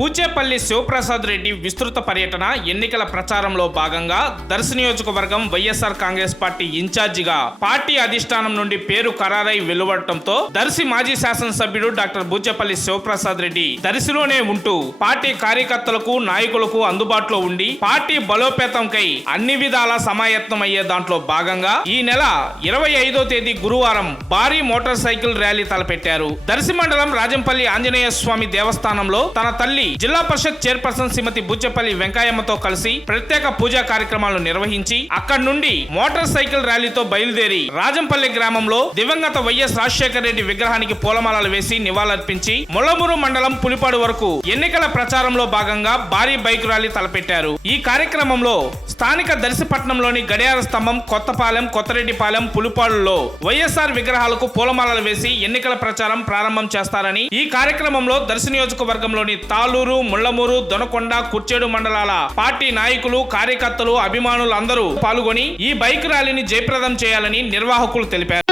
బూచేపల్లి శివప్రసాద్ రెడ్డి విస్తృత పర్యటన ఎన్నికల ప్రచారంలో భాగంగా దర్శి నియోజకవర్గం వైఎస్ఆర్ కాంగ్రెస్ పార్టీ ఇన్ఛార్జిగా పార్టీ అధిష్టానం నుండి పేరు ఖరారై వెలువడటంతో దర్శి మాజీ శాసనసభ్యుడు డాక్టర్ బూచేపల్లి శివప్రసాద్ రెడ్డి దర్శిలోనే ఉంటూ పార్టీ కార్యకర్తలకు నాయకులకు అందుబాటులో ఉండి పార్టీ బలోపేతంకై అన్ని విధాల సమాయత్నం అయ్యే దాంట్లో భాగంగా ఈ నెల 25వ తేదీ గురువారం భారీ మోటార్ సైకిల్ ర్యాలీ తలపెట్టారు. దర్శి మండలం రాజంపల్లి ఆంజనేయ స్వామి దేవస్థానంలో తన తల్లి జిల్లా పరిషత్ చైర్పర్సన్ శ్రీమతి బూచేపల్లి వెంకయ్యమ్మతో కలిసి ప్రత్యేక పూజా కార్యక్రమాలను నిర్వహించి అక్కడి నుండి మోటార్ సైకిల్ ర్యాలీతో బయలుదేరి రాజంపల్లి గ్రామంలో దివంగత వైఎస్ రాజశేఖర రెడ్డి విగ్రహానికి పూలమాలలు వేసి నివాళులర్పించి ముళ్లమూరు మండలం పులిపాడు వరకు ఎన్నికల ప్రచారంలో భాగంగా భారీ బైక్ ర్యాలీ తలపెట్టారు. ఈ కార్యక్రమంలో స్థానిక దర్శిపట్నంలోని గడియార స్తంభం, కొత్తపాలెం, కొత్తరెడ్డిపాలెం, పులిపాడులో వైఎస్ఆర్ విగ్రహాలకు పూలమాలలు వేసి ఎన్నికల ప్రచారం ప్రారంభం చేస్తారని, ఈ కార్యక్రమంలో దర్శి నియోజకవర్గంలోని తాళూరు, ముళ్లమూరు, దొనకొండ, కుర్చేడు మండలాల పార్టీ నాయకులు, కార్యకర్తలు, అభిమానులు అందరూ పాల్గొని ఈ బైక్ ర్యాలీని జయప్రదం చేయాలని నిర్వాహకులు తెలిపారు.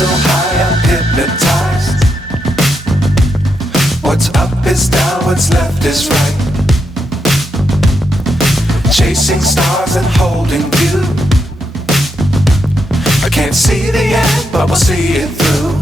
So high I'm hypnotized. What's up is down, what's left is right. Chasing stars and holding you. I can't see the end, but we'll see it through.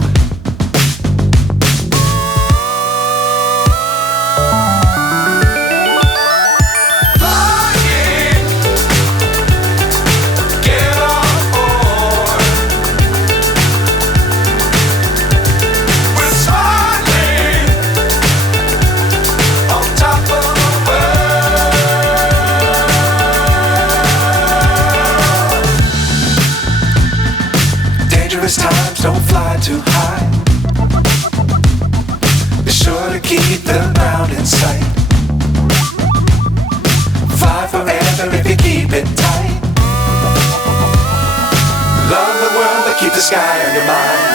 Dangerous times, don't fly too high. Be sure to keep the ground in sight. Fly forever if you keep it tight. Love the world, but keep the sky on your mind.